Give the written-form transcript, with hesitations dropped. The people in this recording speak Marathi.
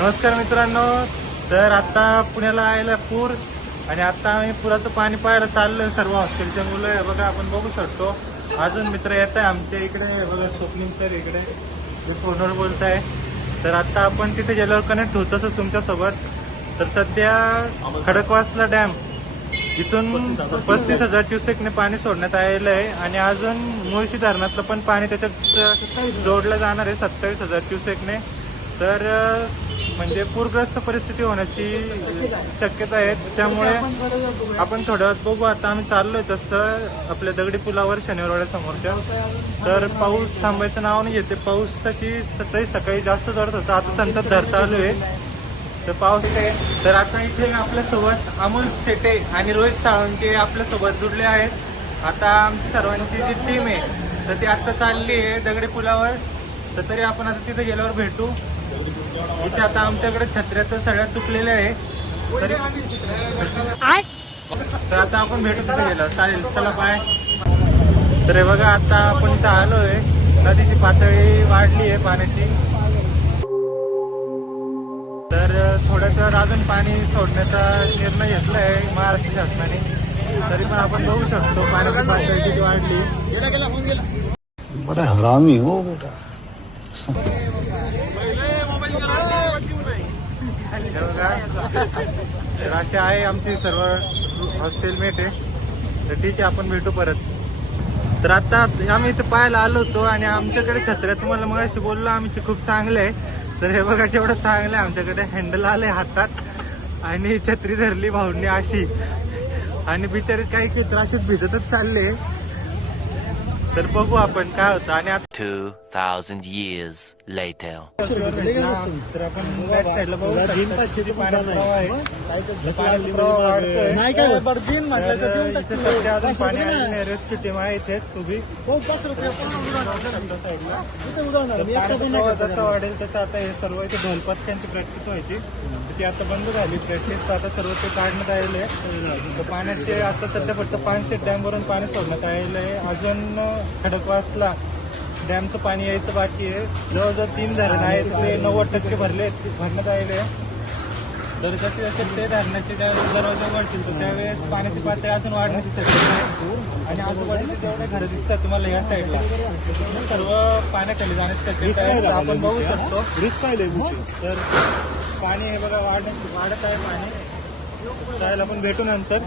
नमस्कार मित्रांनो. तर आता पुण्याला आलेला पूर आणि आता आम्ही पुराचं पाणी पाहायला चाललोय. सर्व हॉस्टेलचे मुलं आहे बघा, आपण बघू शकतो. अजून मित्र येत आहे आमच्या इकडे बघा, स्वप्नील सर इकडे ते फोनवर बोलत आहे. तर आता आपण तिथे गेल्यावर कनेक्ट होत तसंच तुमच्यासोबत. तर सध्या खडकवासला डॅम इथून 35,000 क्युसेकने पाणी सोडण्यात आलेलं आहे आणि अजून मुळशी धरणातलं पण पाणी त्याच्यात जोडलं जाणार आहे 27,000 क्युसेकने. तर म्हणजे पूरग्रस्त परिस्थिती होण्याची शक्यता आहे. त्यामुळे आपण थोड्या वेळात बघू. आता आम्ही चाललोय तसं आपल्या दगडी पुलावर शनिवारवाड्या समोरच्या. तर पाऊस थांबायचं नाव नाही घेते. पाऊसाची सकाळी जास्त जोरात होता, आता संततधार चालू आहे. तर पाऊस आहे. तर आता इथे आपल्यासोबत अमोल शेटे आणि रोहित साळुंके आपल्यासोबत जुडले आहेत. आता आमची सर्वांची जी टीम आहे तर ती आता चालली आहे दगडी पुलावर. तर तरी आपण आता तिथे गेल्यावर भेटू. इथे आता आमच्याकडे छत्र्या तर सगळ्यात चुकलेल्या आहे. तर आता आपण भेटू तिथे गेल्यावर. चालेल, चला बाय. तर हे बघा, आता आपण इथं आलोय. नदीची पातळी वाढली आहे पाण्याची. तर थोड्याच वेळात अजून पाणी सोडण्याचा निर्णय घेतला आहे महाराष्ट्र शासनाने. तरी पण आपण बघू शकतो पाण्याची पातळी किती वाढली. बड़ा हरामी हो बेटा. तर असे आहे आमची सर्व हॉस्टेल मेट आहे. तर ठीक आहे, आपण भेटू परत. तर आता आम्ही इथे पाहायला आलो होतो आणि आमच्याकडे छत्र्या तुम्हाला मग अशी बोललो आम्ही खूप चांगले आहे. तर हे बघा केवढं चांगलं आहे. आमच्याकडे हँडल आलंय हातात आणि छत्री धरली भाऊंनी अशी, आणि बिचारे काही त्राशीत भिजतच चालले. तर बघू आपण काय होतं. आणि आता 2000 years later. तर आपण बॅक साईडला बघू शकतो पाण्याचा प्रवाह आहे. पाण्याचा प्रवाह वाढतोय. नाही काय दिन म्हटलं तर इथे सध्या अजून पाणी आलेलं. रेस्क्यू टीम आहे इथेच उभी साईडला. प्रवाह जसा वाढेल तसं आता हे सर्व इथे ढोलपथ्यांची प्रॅक्टिस व्हायची, ती आता बंद झाली प्रॅक्टिस. तर आता सर्व ते काढण्यात आलेले आहे. तर पाण्याचे आता सध्या फक्त 5 डॅम वरून पाणी सोडण्यात आलेलं आहे. अजून खडकवासला डॅमचं पाणी यायचं बाकी आहे. जवळजवळ 3 धरण आहेत, ते 90% भरण्यात आलेले आहे. तर जसे जसे ते धरणाचे दरवाजे उघडतील त्यावेळेस पाण्याची पातळी अजून वाढण्याची शक्यता आहे. आणि आजूबाजूला जेवढे घरं दिसतात तुम्हाला या साईडला सर्व पाण्याखाली जाण्याची शक्यता आहे. आपण बघू शकतो. तर पाणी हे बघा वाढत आहे पाणी. चालेल, आपण भेटू नंतर.